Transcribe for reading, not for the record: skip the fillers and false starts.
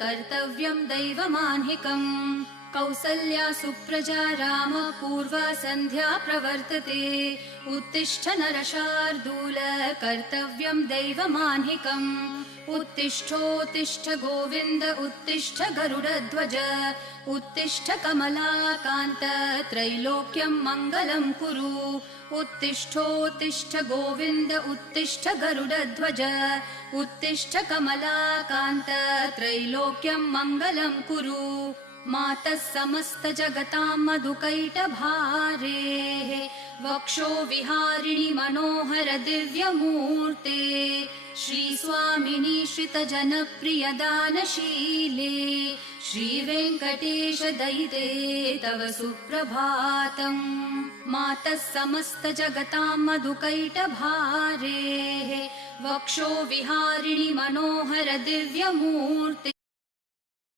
कर्तव्यं दैवमान्हिकम् कौसल्या सुप्रजा राम पूर्वा सन्ध्या प्रवर्तते उत्तिष्ठ नरशार्दूल कर्तव्यं दैवमान्हिकम् उत्तिष्ठोत्तिष्ठ गोविन्द उत्तिष्ठ गरुडध्वज उत्तिष्ठ कमलाकान्त त्रैलोक्यं मङ्गलं कुरु उत्तिष्ठोत्तिष्ठ गोविन्द उत्तिष्ठ गरुडध्वज उत्तिष्ठ कमलाकान्त त्रैलोक्यं मङ्गलं कुरु मातः समस्त जगतां मधुकैटभारेः वक्षो विहारिणि मनोहर दिव्यमूर्ते श्रीस्वामिनि श्रितजनप्रिय दानशीले श्रीवेङ्कटेश दयिते तव सुप्रभातम् मातः समस्त जगतां मधुकैटभारेः वक्षो विहारिणि मनोहर दिव्यमूर्ते